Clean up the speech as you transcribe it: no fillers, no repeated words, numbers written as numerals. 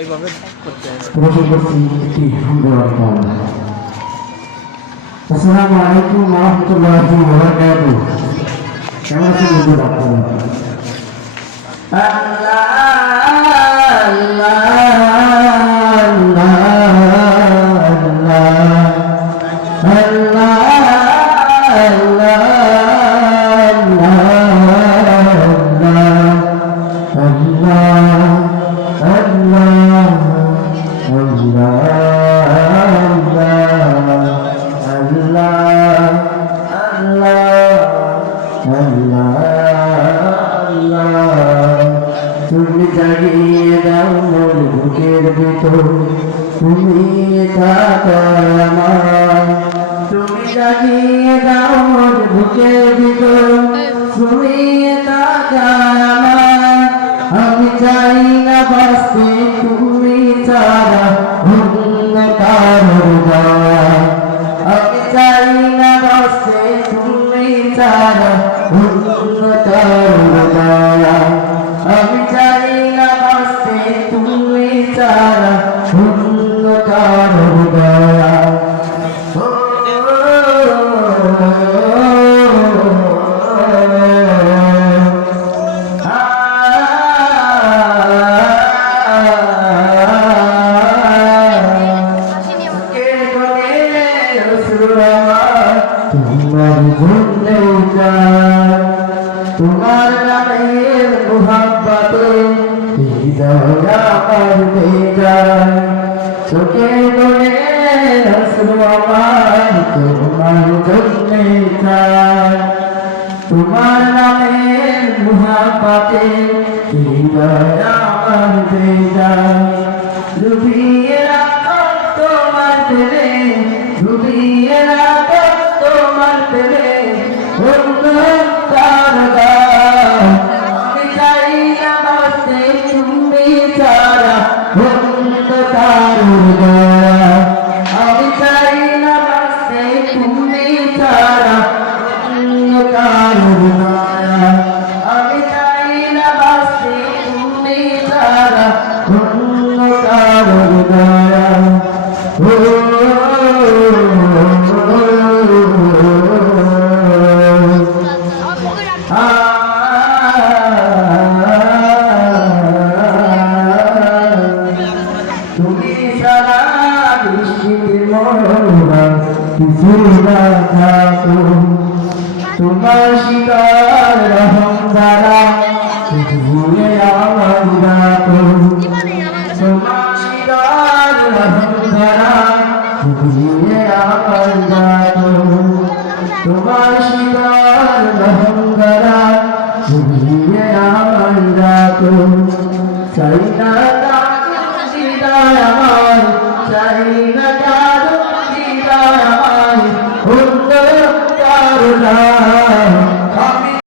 ওইভাবে করতে হবে। আসসালামু আলাইকুম ওয়া রাহমাতুল্লাহি ওয়া বারাকাতুহু। কেমন আছেন বন্ধু ডাক্তার? তুমি জাগিয়ে দাও মোর বুকের ভিতর, তুমি থাকো আমার। তুমি জাগিয়ে দাও মোর বুকের ভিতর, তুমি থাকো আমার। আমি চাই না বাঁচতে তুমি ছাড়া অন্য কারো দয়া। আমি চাই না বাঁচতে তুমি ছাড়া অন্য কারো দয়া। আমি চাই না বাঁচতে তুমি ছাড়া অন্য কারো দয়া। তোমার নামের মোহাব্বতে হৃদয় আমার বেজায়, চোখে বলে অশ্রু আমার তোমার জন্যে চায়। তোমার নামের মোহাব্বতে হৃদয় আমার বেজায়, ডুবিয়ে রাখো তোমার প্রেমে, ডুবিয়ে রাখো তোমার প্রেমে অন্য কারো দয়া। আমি চাই না বাঁচতে তুমি ছাড়া অন্য কারো দয়া। আমি চাই না বাঁচতে তুমি ছাড়া অন্য কারো দয়া। আমি চাই না বাঁচতে তুমি ছাড়া অন্য কারো দয়া। তুমি সারা বৃষ্টিতে মরবা কিছু না থাকো, তোমার শিকার রহম দ্বারা ভুলে আমার রাখো। তোমার শিকার রহম দ্বারা ভুলে আমার রাখো। তোমার শিকার রহম দ্বারা ভুলে আমার রাখো। চাই না আমার, চাই না কারো হৃদয় আমার, অন্য কারো না।